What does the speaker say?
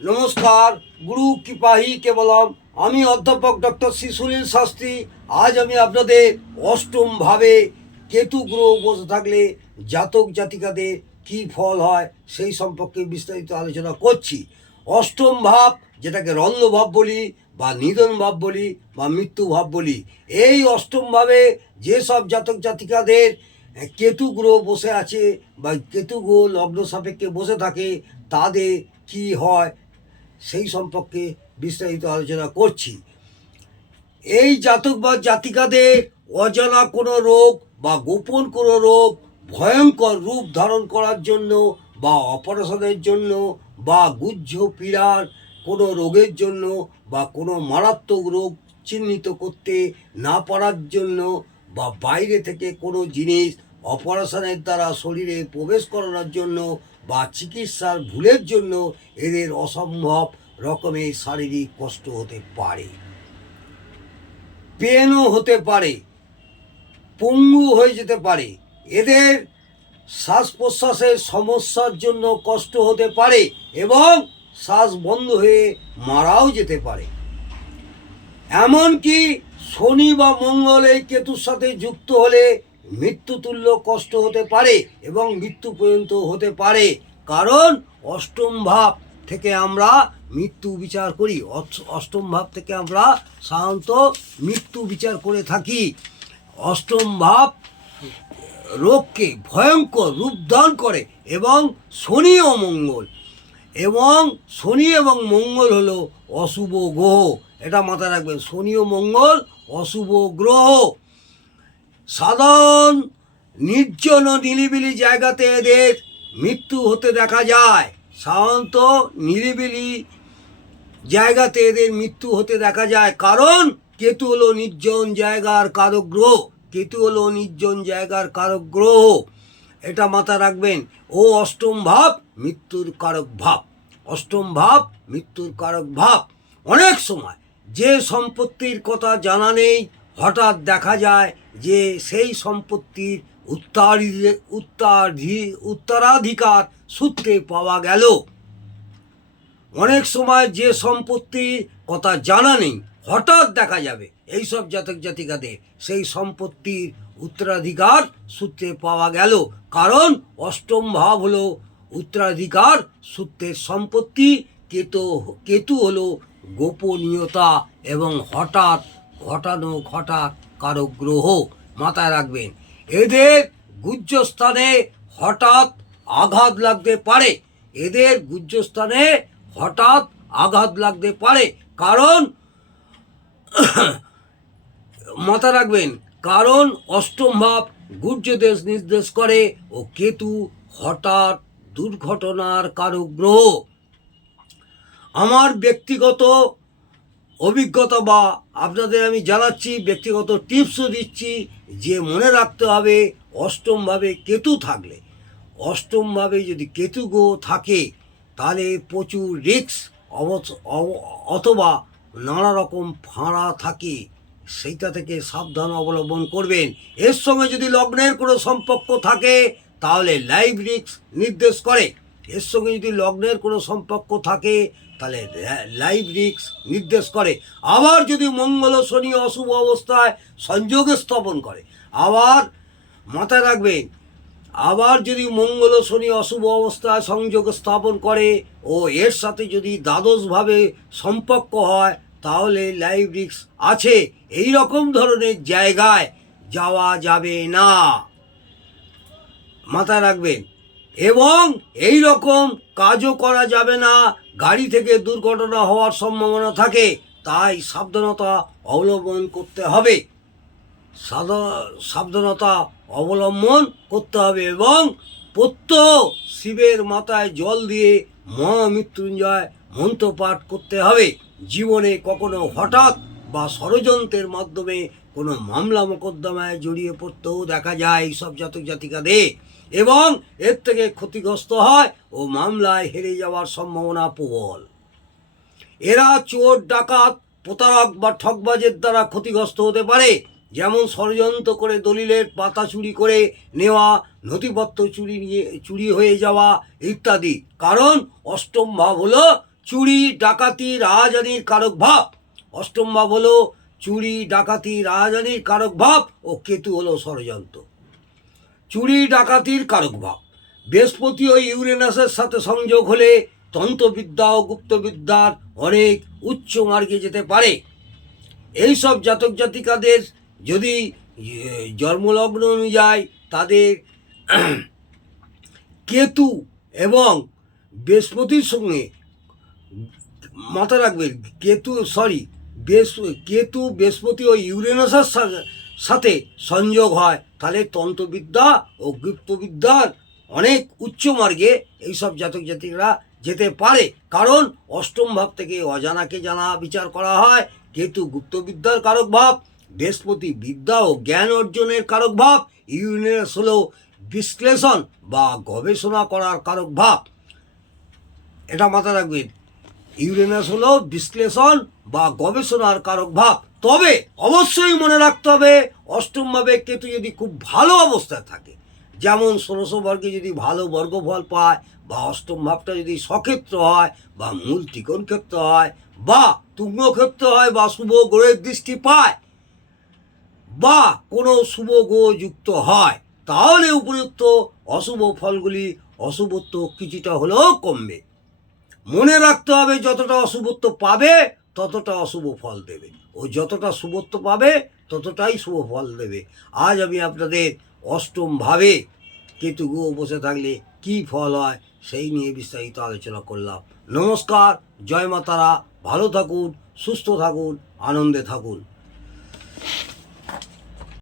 নমস্কার। গুরু কৃপাহি কেবলম। আমি অধ্যাপক ডক্টর শ্রী সুনীল শাস্ত্রী। আজ আমি আপনাদের অষ্টম ভাবে কেতু গ্রহ বসে থাকলে জাতক জাতিকাদের কি ফল হয় সেই সম্পর্কে বিস্তারিত আলোচনা করছি। অষ্টম ভাব, যেটাকে রন্ধ্র ভাব বলি বা নিধন ভাব বলি বা মৃত্যু ভাব বলি, এই অষ্টম ভাবে যেসব জাতক জাতিকাদের কেতু গ্রহ বসে আছে বা কেতু গ্রহ লগ্ন সাপেক্ষে বসে থাকে তাদের কি হয় সেই সম্পর্কে বিস্তারিত আলোচনা করছি। এই জাতক বা জাতিকাদের অজানা কোনো রোগ বা গোপন কোনো রোগ ভয়ঙ্কর রূপ ধারণ করার জন্য বা অপারেশনের জন্য বা গুহ্য পীড়ার কোনো রোগের জন্য বা কোনো মারাত্মক রোগ চিহ্নিত করতে না পারার জন্য বা বাইরে থেকে কোনো জিনিস অপারেশনের দ্বারা শরীরে প্রবেশ করানোর জন্য বা চিকিৎসার ভুলের জন্য এদের অসম্ভব রকমের শারীরিক কষ্ট হতে পারে, পেনও হতে পারে, পঙ্গু হয়ে যেতে পারে। এদের শ্বাস প্রশ্বাসের সমস্যার জন্য কষ্ট হতে পারে এবং শ্বাস বন্ধ হয়ে মারাও যেতে পারে। এমনকি শনি বা মঙ্গল এই কেতুর সাথে যুক্ত হলে মৃত্যুতুল্য কষ্ট হতে পারে এবং মৃত্যু পর্যন্ত হতে পারে। কারণ অষ্টম ভাব থেকে আমরা মৃত্যু বিচার করি, অষ্টম ভাব থেকে আমরা সাধারণত মৃত্যু বিচার করে থাকি। অষ্টম ভাব রোগকে ভয়ঙ্কর রূপদান করে এবং শনি এবং মঙ্গল হলো অশুভ গ্রহ। এটা মাথায় রাখবেন, শনি ও মঙ্গল অশুভ গ্রহ। সাধারণ নির্জন ও নিরিবিলি জায়গাতে এদের মৃত্যু হতে দেখা যায়। সাধারণত নিরিবিলি জায়গাতে এদের মৃত্যু হতে দেখা যায়, কারণ কেতু হলো নির্জন জায়গার কারক গ্রহ। কেতু হলো নির্জন জায়গার কারক গ্রহ, এটা মাথায় রাখবেন। ও অষ্টম ভাব মৃত্যুর কারক ভাব। অষ্টম ভাব মৃত্যুর কারক ভাব। অনেক সময় যে সম্পত্তির কথা জানা নেই, হঠাৎ দেখা যায় যে সেই সম্পত্তির উত্তরাধিকার সূত্রে পাওয়া গেল। অনেক সময় যে সম্পত্তির কথা জানা নেই, হঠাৎ দেখা যাবে এইসব জাতক জাতিকাদের সেই সম্পত্তির উত্তরাধিকার সূত্রে পাওয়া গেল। কারণ অষ্টম ভাব হলো উত্তরাধিকার সূত্রের সম্পত্তি। কেতু হলো গোপনীয়তা এবং হঠাৎ কারক গ্রহ, মাথায় রাখবেন। এদের গুহ্যস্থানে হঠাৎ আঘাত লাগতে পারে। কারণ মাথা রাখবেন, কারণ অষ্টম ভাব গুহ্য দেশ নির্দেশ করে ও কেতু হঠাৎ দুর্ঘটনার কারক গ্রহ। আমার ব্যক্তিগত অভিজ্ঞতা বা আপনাদের আমি জানাচ্ছি, ব্যক্তিগত টিপসও দিচ্ছি যে মনে রাখতে হবে অষ্টমভাবে কেতু থাকলে, অষ্টমভাবে যদি কেতু গ্রহ থাকে তাহলে প্রচুর রিস্ক অথবা নানা রকম ফাঁড়া থাকে, সেইটা থেকে সাবধান অবলম্বন করবেন। এর সঙ্গে যদি লগ্নের কোনো সম্পর্ক থাকে তাহলে লাইভ রিস্ক নির্দেশ করে। আবার যদি মঙ্গল ও শনি অশুভ অবস্থায় সংযোগ স্থাপন করে, আবার মাথায় রাখবেন, যদি মঙ্গল ও শনি অশুভ অবস্থায় সংযোগ স্থাপন করে ও এর সাথে যদি দ্বাদশভাবে সম্পর্ক হয় তাহলে লাইভ রিস্ক আছে। এই রকম ধরনের জায়গায় যাওয়া যাবে না, মাথায় রাখবেন। এবং এই রকম কাজও করা যাবে না, গাড়ি থেকে দুর্ঘটনা হওয়ার সম্ভাবনা থাকে, তাই সাবধানতা অবলম্বন করতে হবে এবং প্রত্যহ শিবের মাথায় জল দিয়ে মহামৃত্যুঞ্জয় মন্ত্র পাঠ করতে হবে। জীবনে কখনো হঠাৎ বা ষড়যন্ত্রের মাধ্যমে কোনো মামলা মোকদ্দমায় জড়িয়ে পড়তেও দেখা যায় এইসব জাতক জাতিকাদের, এবং এর থেকে ক্ষতিগ্রস্ত হয় ও মামলায় হেরে যাওয়ার সম্ভাবনা প্রবল। এরা চোর, ডাকাত, প্রতারক বা ঠকবাজের দ্বারা ক্ষতিগ্রস্ত হতে পারে, যেমন ষড়যন্ত্র করে দলিলের পাতা চুরি করে নেওয়া, নথিপত্র চুরি হয়ে যাওয়া ইত্যাদি। কারণ অষ্টম ভাব হলো চুরি ডাকাতি রাজধানীর কারক ভাব। অষ্টম ভাব হলো চুরি ডাকাতি রাজধানীর কারক ভাব ও কেতু হলো ষড়যন্ত্র। চুরি ডাকাতির কারক ভাব বৃহস্পতি ও ইউরেনাসের সাথে সংযোগ হলে তন্ত্রবিদ্যা ও গুপ্তবিদ্যার অনেক উচ্চ মার্গে যেতে পারে। এইসব জাতক জাতিকাদের যদি জন্মলগ্ন অনুযায়ী তাদের কেতু এবং বৃহস্পতির সঙ্গে, মাথা রাখবেন কেতু বৃহস্পতি ও ইউরেনাসের সাথে সংযোগ হয়, তাহলে তন্ত্রবিদ্যা ও গুপ্তবিদ্যার অনেক উচ্চ মার্গে এইসব জাতক জাতিকরা যেতে পারে। কারণ অষ্টম ভাব থেকে অজানাকে জানা বিচার করা হয়। কেতু গুপ্তবিদ্যার কারক ভাব, বৃহস্পতি বিদ্যা ও জ্ঞান অর্জনের কারক ভাব, ইউরেনাস হলো বিশ্লেষণ বা গবেষণা করার কারক ভাব। এটা মাথায় রাখবেন, ইউরেনাস হলো বিশ্লেষণ বা গবেষণার কারক ভাব। তবে অবশ্যই মনে রাখতে হবে, অষ্টম ভাবে কেতু যদি খুব ভালো অবস্থায় থাকে, যেমন 1600 বর্গে যদি ভালো বর্গফল পায়, বা অষ্টম ভাবটা যদি সক্ষেত্র হয়, বা মূল ত্রিকোণ ক্ষেত্র হয়, বা তুঙ্গ ক্ষেত্র হয়, বা শুভ গ্রহের দৃষ্টি পায়, বা কোনো শুভ গ্রহ যুক্ত হয়, তাহলে উপযুক্ত অশুভ ফলগুলি অশুভত্ব কিছুটা হলেও কমবে। মনে রাখতে হবে, যতটা অশুভত্ব পাবে ততটা অশুভ ফল দেবে, ও যতটা শুভত্ব পাবে ততটাই শুভ ফল দেবে। আজ আমি আপনাদের অষ্টম ভাবে কেতু গ্রহ বসে থাকলে কি ফল হয় সেই নিয়ে বিস্তারিত আলোচনা করলাম। নমস্কার, জয় মা তারা, ভালো থাকুন, সুস্থ থাকুন, আনন্দে থাকুন।